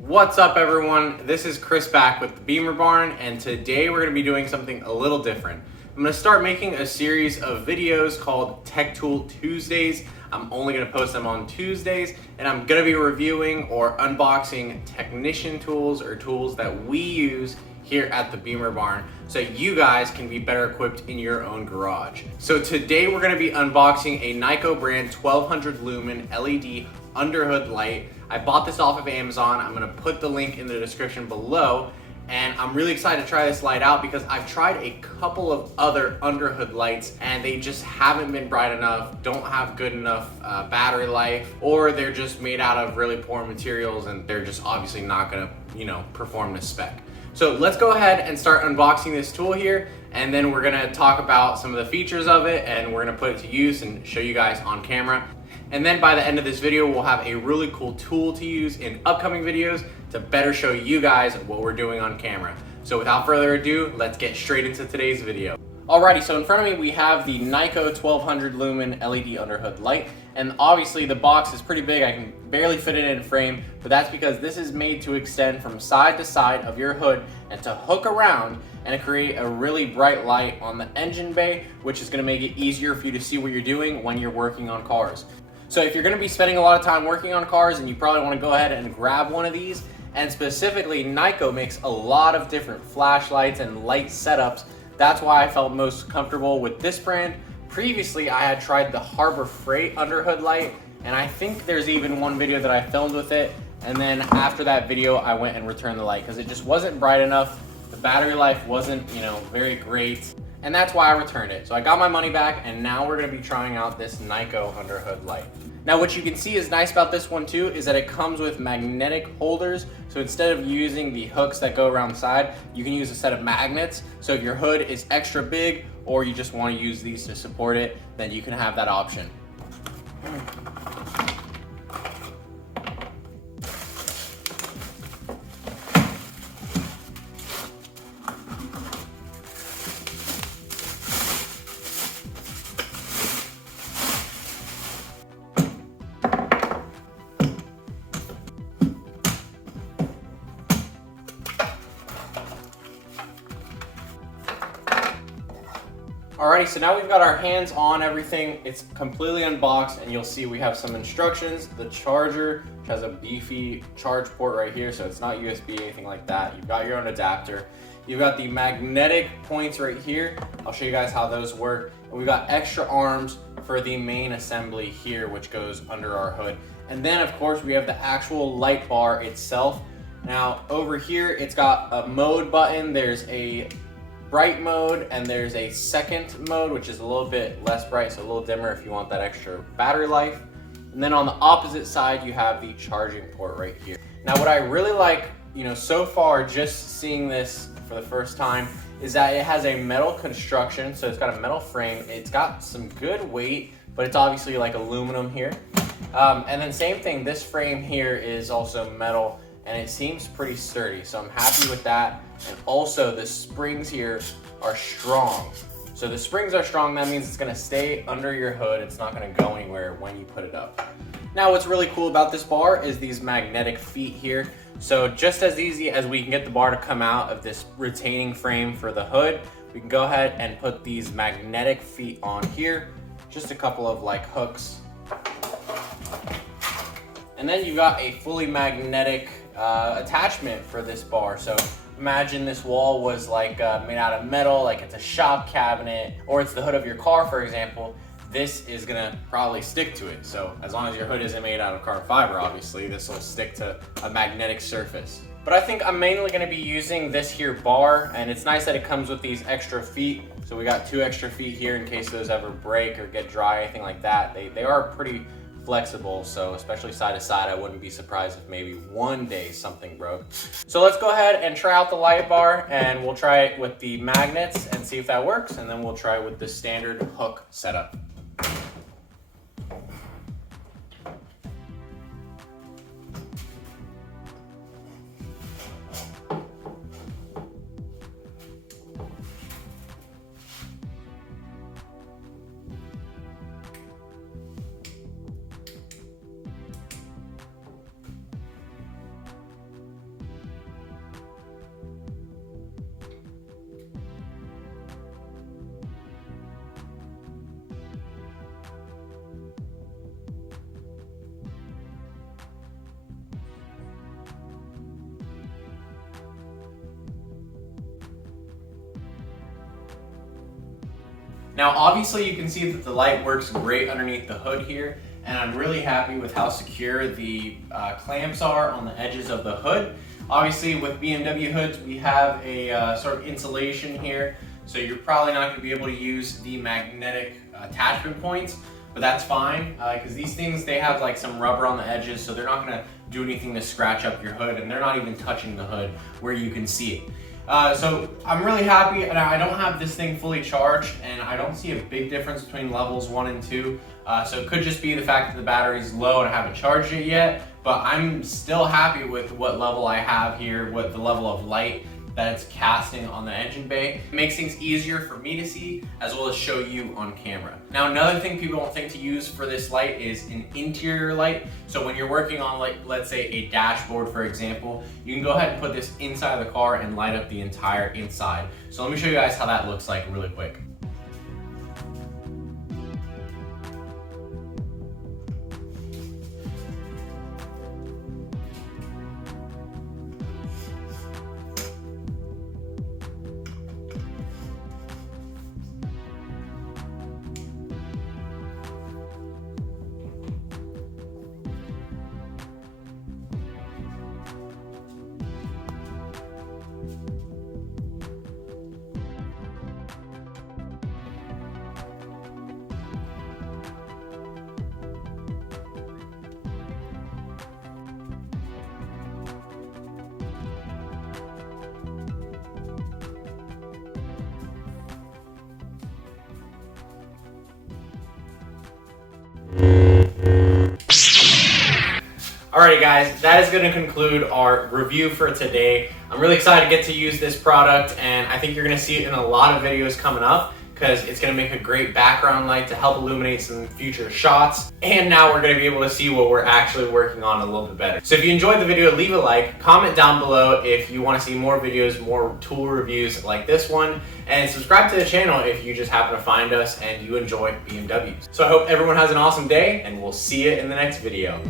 What's up everyone? This is Chris back with the Bimmer Barn, and today we're going to be doing something a little different. I'm going to start making a series of videos called Tech Tool Tuesdays. I'm only going to post them on Tuesdays, and I'm going to be reviewing or unboxing technician tools or tools that we use here at the Bimmer Barn so you guys can be better equipped in your own garage. So today we're going to be unboxing a Neiko brand 1200 lumen LED underhood light. I bought this off of Amazon. I'm going to put the link in the description below, and I'm really excited to try this light out because I've tried a couple of other underhood lights and they just haven't been bright enough, don't have good enough battery life, or they're just made out of really poor materials and they're just obviously not going to, perform to spec. So let's go ahead and start unboxing this tool here, and then we're gonna talk about some of the features of it, and we're gonna put it to use and show you guys on camera. And then by the end of this video, we'll have a really cool tool to use in upcoming videos to better show you guys what we're doing on camera. So without further ado, let's get straight into today's video. Alrighty, so in front of me we have the Neiko 1200 lumen LED underhood light, and obviously the box is pretty big. I can barely fit it in frame, but that's because this is made to extend from side to side of your hood and to hook around and to create a really bright light on the engine bay, which is going to make it easier for you to see what you're doing when you're working on cars. So if you're going to be spending a lot of time working on cars, and you probably want to go ahead and grab one of these, and specifically Neiko makes a lot of different flashlights and light setups. That's why I felt most comfortable with this brand. Previously, I had tried the Harbor Freight underhood light, and I think there's even one video that I filmed with it. And then after that video, I went and returned the light because it just wasn't bright enough. The battery life wasn't, very great. And that's why I returned it. So I got my money back, and now we're gonna be trying out this Neiko underhood light. Now what you can see is nice about this one too is that it comes with magnetic holders. So instead of using the hooks that go around the side, you can use a set of magnets. So if your hood is extra big or you just want to use these to support it, then you can have that option. Alrighty, so now we've got our hands on everything. It's completely unboxed, and you'll see we have some instructions. The charger, which has a beefy charge port right here, so it's not USB, anything like that. You've got your own adapter. You've got the magnetic points right here. I'll show you guys how those work. And we've got extra arms for the main assembly here, which goes under our hood. And then, of course, we have the actual light bar itself. Now, over here, it's got a mode button. There's a bright mode, and there's a second mode, which is a little bit less bright, so a little dimmer if you want that extra battery life. And then on the opposite side, you have the charging port right here. Now, what I really like, so far, just seeing this for the first time, is that it has a metal construction. So it's got a metal frame. It's got some good weight, but it's obviously like aluminum here. And then same thing, this frame here is also metal, and it seems pretty sturdy, so I'm happy with that. And also the springs here are strong. So the springs are strong, that means it's gonna stay under your hood. It's not gonna go anywhere when you put it up. Now what's really cool about this bar is these magnetic feet here. So just as easy as we can get the bar to come out of this retaining frame for the hood, we can go ahead and put these magnetic feet on here. Just a couple of hooks. And then you've got a fully magnetic attachment for this bar. So imagine this wall was made out of metal, like it's a shop cabinet, or it's the hood of your car, for example. This is gonna probably stick to it. So as long as your hood isn't made out of carbon fiber, obviously, this will stick to a magnetic surface. But I think I'm mainly gonna be using this here bar, and it's nice that it comes with these extra feet. So we got 2 extra feet here in case those ever break or get dry, anything like that. They are pretty flexible, so especially side to side, I wouldn't be surprised if maybe one day something broke. So let's go ahead and try out the light bar, and we'll try it with the magnets and see if that works, and then we'll try it with the standard hook setup. Now obviously you can see that the light works great underneath the hood here, and I'm really happy with how secure the clamps are on the edges of the hood. Obviously with BMW hoods we have a sort of insulation here, so you're probably not going to be able to use the magnetic attachment points, but that's fine because these things, they have like some rubber on the edges, so they're not going to do anything to scratch up your hood, and they're not even touching the hood where you can see it. So I'm really happy, and I don't have this thing fully charged, and I don't see a big difference between levels 1 and 2. So it could just be the fact that the battery's low and I haven't charged it yet, but I'm still happy with what level I have here, what the level of light that it's casting on the engine bay. It makes things easier for me to see as well as show you on camera. Now another thing people don't think to use for this light is an interior light. So when you're working on, like, let's say a dashboard for example, you can go ahead and put this inside the car and light up the entire inside. So let me show you guys how that looks like really quick. Alrighty guys, that is going to conclude our review for today. I'm really excited to get to use this product, and I think you're going to see it in a lot of videos coming up because it's going to make a great background light to help illuminate some future shots. And now we're going to be able to see what we're actually working on a little bit better. So if you enjoyed the video, leave a like, comment down below if you want to see more videos, more tool reviews like this one, and subscribe to the channel if you just happen to find us and you enjoy BMWs. So I hope everyone has an awesome day, and we'll see you in the next video.